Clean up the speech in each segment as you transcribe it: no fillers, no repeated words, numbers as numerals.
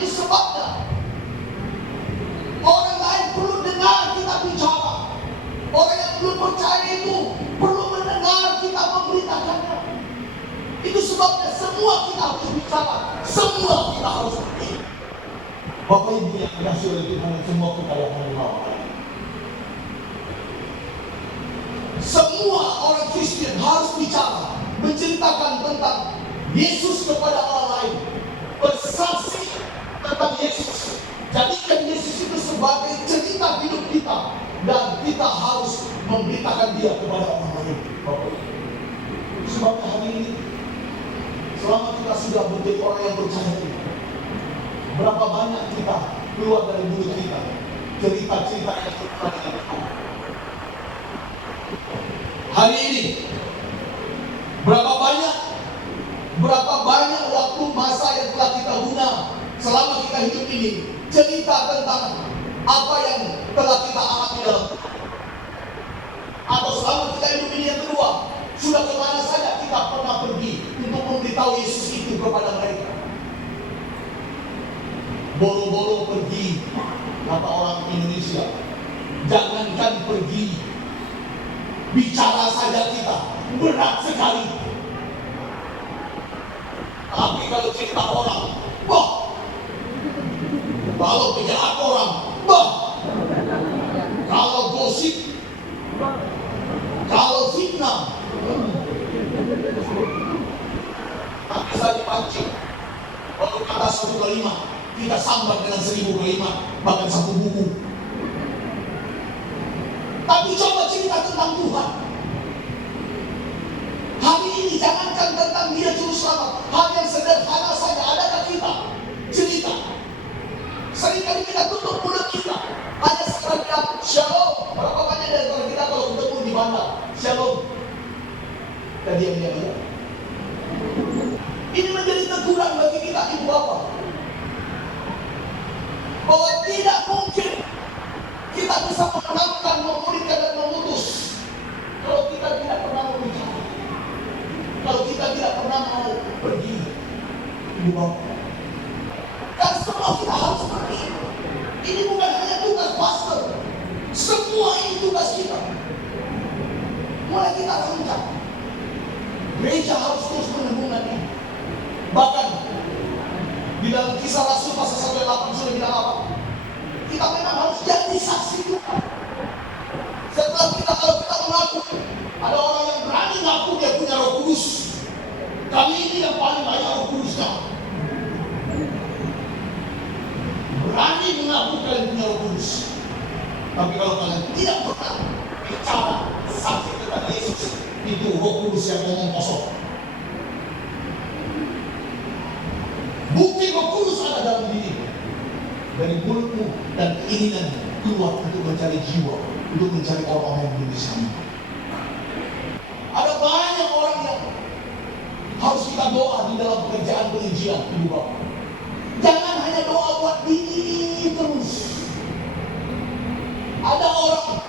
itu sebabnya orang lain perlu dengar kita bicara. Orang yang belum percaya itu perlu mendengar kita memberitakannya. Itu sebabnya semua kita harus bicara, semua kita harus pergi. Bapak Ibu yang dikasihi oleh Tuhan, semua kita yang mendengar. Semua orang Kristen harus bicara, menceritakan tentang Yesus kepada orang lain, bersaksi tentang Yesus. Jadikan Yesus itu sebagai cerita hidup kita, dan kita harus memberitakan dia kepada orang lain. Sebabnya hari ini, selama kita sudah menjadi orang yang percaya ini, berapa banyak kita keluar dari mulut kita cerita-cerita yang terkait dengan Tuhan. Hari ini, berapa banyak waktu masa yang telah kita guna selama kita hidup ini, cerita tentang apa yang telah kita alami dalam Tuhan. Atau selama kita hidup ini yang kedua, sudah kemana saja kita pernah pergi untuk memberitahu Yesus itu kepada mereka. Boro-boro pergi, kata orang Indonesia. Jangankan pergi, bicara saja kita berat sekali. Tapi kalau cerita orang, wah. Kalau bicara orang, wah. Kalau gosip, kalau fitnah, tapi saya dipancing. Kalau kata satu kalimat, kita sambat dengan 1000 kalimat, bahkan 1 buku. Tapi coba cerita tentang Tuhan. Hari ini jangankan tentang dia juru selamat, hal yang sederhana saja. Adakah kita cerita? Seringkali kita tutup mulut kita, hanya sekedar bilang shalom. Berapa banyak dari kita kalau ketemu di bandar, shalom, dan diam-diam aja. Ini menjadi teguran bagi kita, ibu bapak, bahwa tidak mungkin kita bisa menenangkan, memulihkan dan memutus kalau kita tidak pernah berbicara, kalau kita tidak pernah mau pergi, ibu bapak. Dan semua kita harus pergi. Ini bukan hanya tugas pastor, semua ini tugas kita. Mulai kita rancang, gereja harus terus menemukan ini. Bahkan di dalam Kisah Rasul pasal 1 ayat 8 sudah bilang apa? Kita memang harus jadi saksi Tuhan. Setelah kalau kita mengaku, ada orang yang berani ngaku dia punya Roh Kudus. Kami ini yang paling banyak Roh Kudusnya. Berani mengaku kalian punya Roh Kudus. Tapi kalau kalian tidak pernah bicara saksi tentang Yesus, itu Roh Kudus yang ngomong kosong. Bukti Roh Kudus ada dalam diri. Dari mulutmu dan keinginan keluar untuk mencari jiwa, untuk mencari orang-orang yang belum diselamatkan. Ada banyak orang yang harus kita doa di dalam pekerjaan penginjilan, ibu bapak. Jangan hanya doa buat diri terus. Ada orang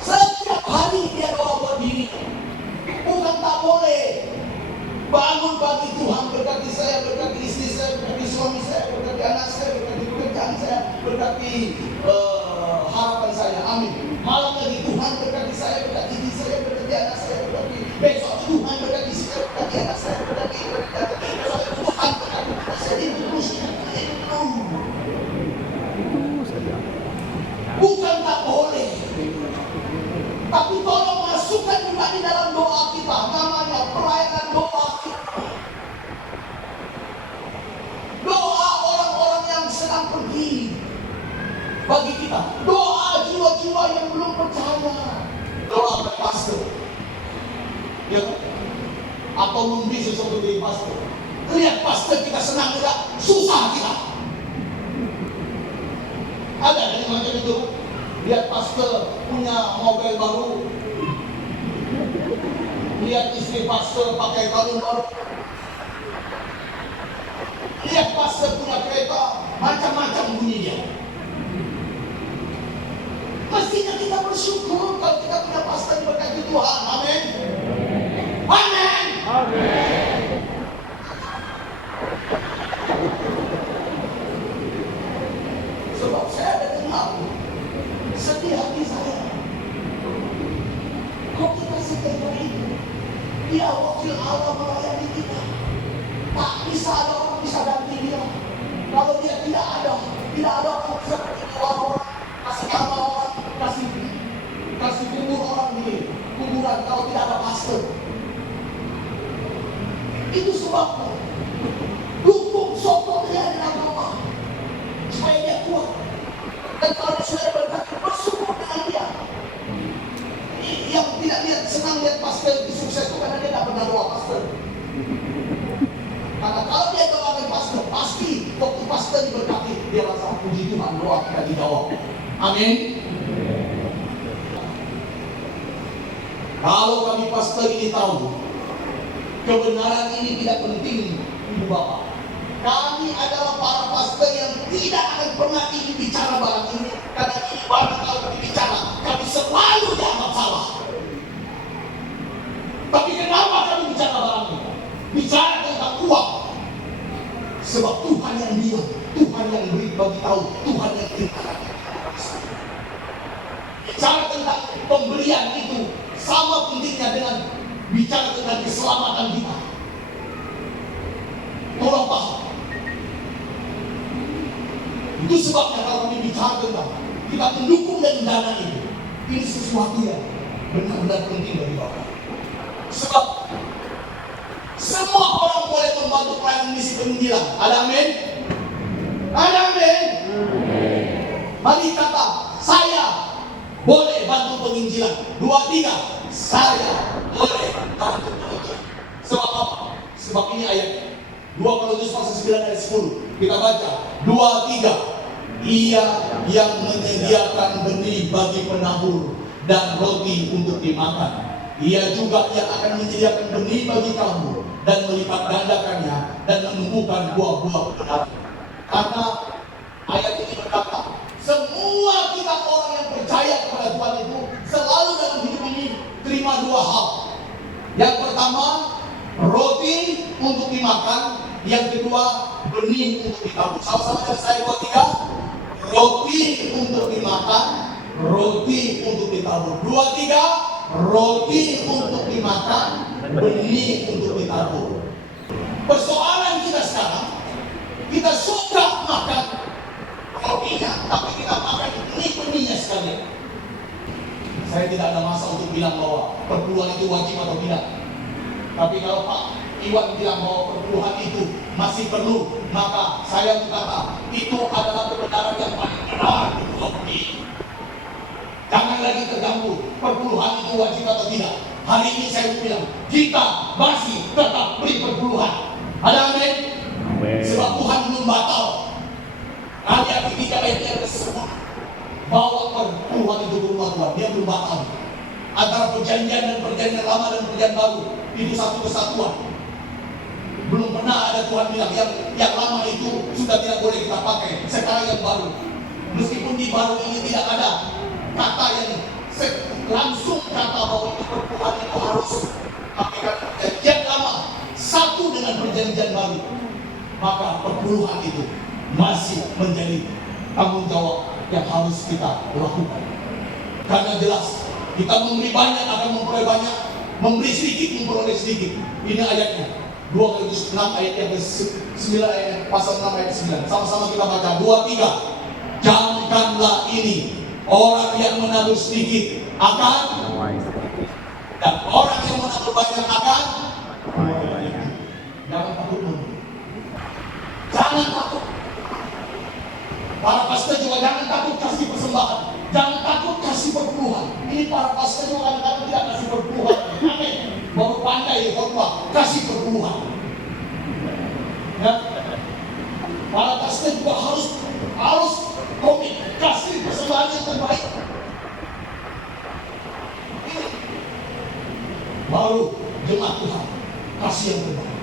setiap hari dia doa buat diri. Bukan tak boleh. Bangun pagi, Tuhan berkati saya, berkati istri saya, berkati suami saya, berkati anak saya, berkati pekerjaan saya, berkati harapan saya, amin. Malam lagi Tuhan berkati saya, berkati istri saya, berkati anak saya, berkati besok Tuhan berkati istri saya, berkati anak saya, berkati besok Tuhan berkati saya. Itu terus, bukan tak boleh, tapi tolong masukkan juga di dalam doa kita, namanya pelayanan doa kita. Doa orang-orang yang sedang pergi bagi kita, doa jiwa-jiwa yang belum percaya, doa dari pastor, ya, atau mimpi sesuatu dari pastor. Lihat pastor kita senang enggak, susah kita. Ada yang macam itu. Lihat pastor punya mobil baru, lihat istri pastor pakai kalung baru, lihat pastor punya kereta, macam-macam bunyinya. Mestinya kita bersyukur kalau kita punya pastor yang berkati Tuhan. Amin. Amin. Amin. Sedih hati saya. Kok kita setega itu? Dia wakil Allah melayani kita. Tak bisa ada orang bisa ganti dia. Kalau dia tidak ada orang seperti orang kasih nama orang, kasih kubur orang di kuburan kalau tidak ada pastor. Itu sebabnya dukung sokong dia dengan agama supaya dia kuat. Dan kalau dia sudah berkata bersyukur dengan dia. Yang tidak lihat senang lihat pastor itu sukses itu karena dia tidak pernah doa pastor. Karena kalau dia doakan pastor, pasti waktu pastor diberkati dia rasa puji Tuhan, doa kita dijawab. Amin. Kalau kami pastor ini tahu kebenaran ini tidak penting, ibu bapak. Kami adalah para pastor yang tidak akan pernah ingin bicara barang ini, karena ini barang kalau kami bicara, kami selalu dianggap salah. Tapi kenapa kami bicara barang ini? Bicara tentang uang. Sebab Tuhan yang diam, Tuhan yang beri bagi tahu, Tuhan yang ceritakan. Bicara tentang pemberian itu sama pentingnya dengan bicara tentang keselamatan kita. Tolong paham. Itu sebabnya kalau kami bicara tentang kita mendukung dan dana ini sesuatu yang benar-benar penting bagi Bapak. Sebab semua orang boleh membantu pelayanan misi penginjilan. Ada amin? Ada amin? Mari kata, saya boleh bantu penginjilan. 2, 3, saya boleh bantu penginjilan. Sebab apa? Sebab ini ayatnya 2 Korintus pasal 9 ayat 10. Kita baca 2, 3. Ia yang menyediakan benih bagi penabur dan roti untuk dimakan. Ia juga yang akan menyediakan benih bagi kamu dan melipat gandakannya dan menumbuhkan buah-buah kebenaran. Karena ayat ini berkata, semua kita orang yang percaya kepada Tuhan itu selalu dalam hidup ini terima 2 hal. Yang pertama, roti untuk dimakan. Yang kedua, benih untuk ditabur. Sama-sama dengan saya 2, 3. Roti untuk dimakan, roti untuk ditabur. 2, 3. Roti untuk dimakan, benih untuk ditabur. Persoalan kita sekarang, kita suka makan rotinya, tapi kita makan benih-benihnya sekalian. Saya tidak ada masa untuk bilang bahwa perpuluhan itu wajib atau tidak. Tapi kalau Pak Iwan bilang bahwa perpuluhan itu masih perlu, maka saya berkata itu adalah kebenaran yang paling benar itu roti. Jangan lagi terganggu perpuluhan itu wajib atau tidak. Hari ini saya bilang kita masih tetap beri perpuluhan. Ada amin? Sebab Tuhan belum batal. Ayat 3 ayat yang ke-10 bawa perpuluhan itu ke rumah Tuhan. Dia belum batal. Antara perjanjian dan perjanjian lama dan perjanjian baru itu satu kesatuan. Belum pernah ada Tuhan bilang yang lama itu sudah tidak boleh kita pakai. Sekarang yang baru. Meskipun di baru ini tidak ada kata yang langsung kata bahwa itu perpuluhan itu harus, tapi kan perjanjian lama satu dengan perjanjian baru, maka perpuluhan itu masih menjadi tanggung jawab yang harus kita lakukan. Karena jelas kita memberi banyak akan memperoleh banyak, memberi sedikit memperoleh sedikit. Ini ayatnya 2 Korintus 6 ayat yang ke-9 ayat pasal 6 ayat 9. Sama-sama kita baca 2, 3. Janganlah ini orang yang menabur sedikit akan, dan orang yang menabur banyak akan. Jangan takut memberi. Jangan takut. Para pastor juga jangan takut kasih persembahan. Jangan takut kasih perpuluhan. Ini para pastor juga kadang-kadang tidak kasih perpuluhan. Amin. Baru pandai khotbah kasih perpuluhan. Ya. Para pastor juga harus komit kasih persembahan yang terbaik. Baru jemaat Tuhan kasih yang terbaik.